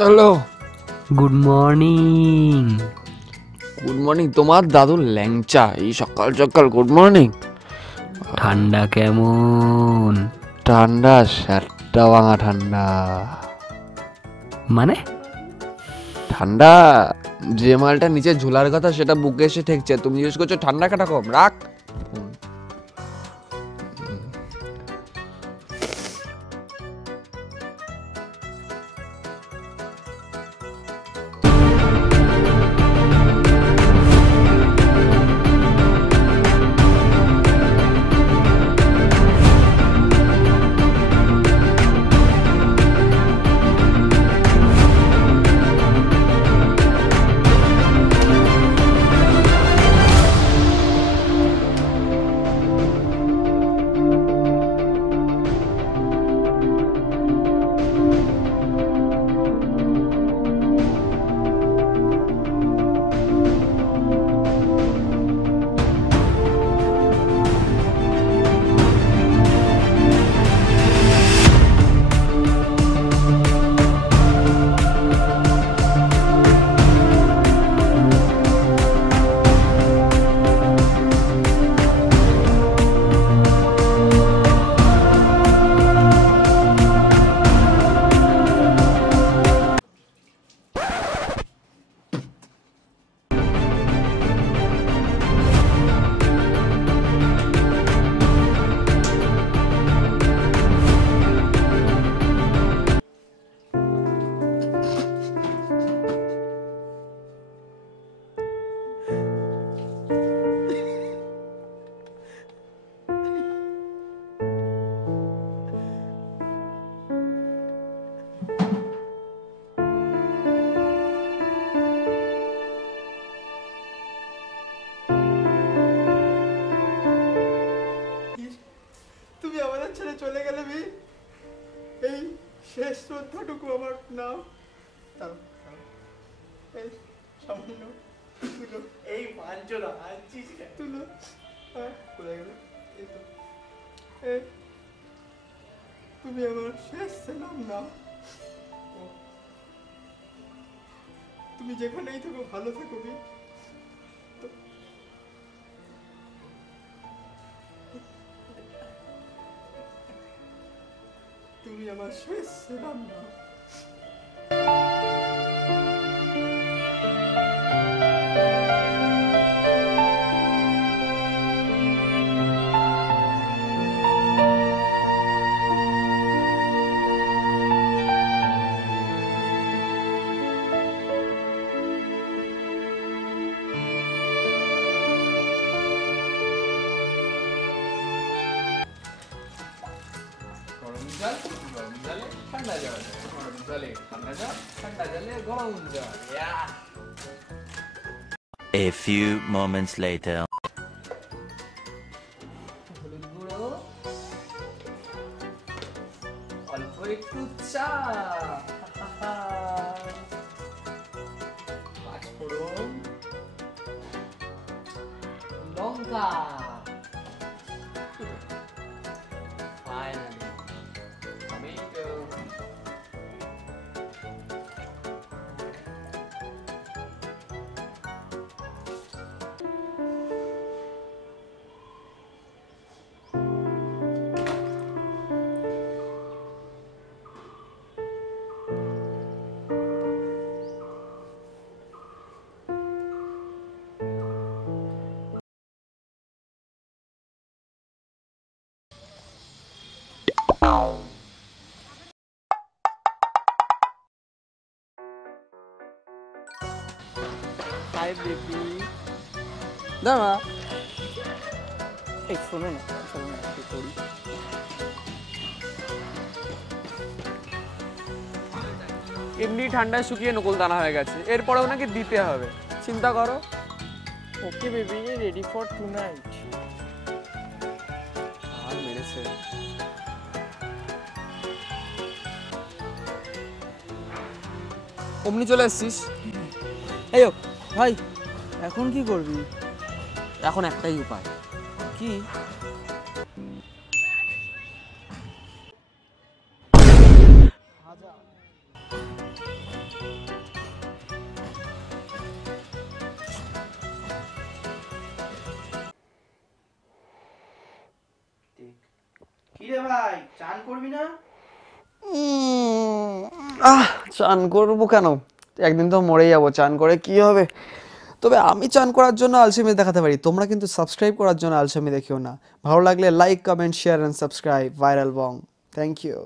Hello, good morning. Good morning. তোমার দাদু ল্যাংচা, এই সকাল সকাল গুড মর্নিং। ঠান্ডা কেমন? ঠান্ডা স্যারটা ভাঙা ঠান্ডা। মানে ঠান্ডা যে মালটা নিচে ঝুলার কথা সেটা বুকে এসে ঠেকছে, তুমি জিজ্ঞেস করছো ঠান্ডা কাটা কম রাখ। তুমি আমাদের ছেড়ে চলে গেলে এই শেষ শ্রদ্ধাটুকু আমার নাও। এই সামান্য তুলো, এই পাঁচজনা আনছিস তুলো। কোথায় গেলে? এই তো, এই তুমি আমার শেষ সেলাম নাও। তুমি যেখানেই থাকো ভালো থাকো। তুমি আমার শেষ সেলাম নাও। ঠান্ডা জল, গরম জলে ঠান্ডা জল, ঠান্ডা জলে গরম জল। A few moments later. হলুদ গুঁড়ো, অল্প একটু চা, পাঁচফোড়ন, লঙ্কা, ফাইনালি টমেটো। Hi baby. দাঁড়া, এই শোনো না, একটু করি। এমনি ঠান্ডায় শুকিয়ে নকল দানা হয়ে গেছে, এরপরে ওনাকে দিতে হবে। চিন্তা করো। Okay baby, ready for tonight. আর মেরেছে। অমনি চলে এসছিস। এই ভাই, এখন কি করবি? এখন একটাই উপায়। কি? কিরে ভাই চান করবি না? চান করবো কেন? একদিন তো মরেই যাবো, চান করে কি হবে? তবে আমি চান করার জন্য আলসেমি দেখাতে পারি, তোমরা কিন্তু সাবস্ক্রাইব করার জন্য আলসেমি দেখিও না। ভালো লাগলে like, comment, share and subscribe. Viral Bong, thank you.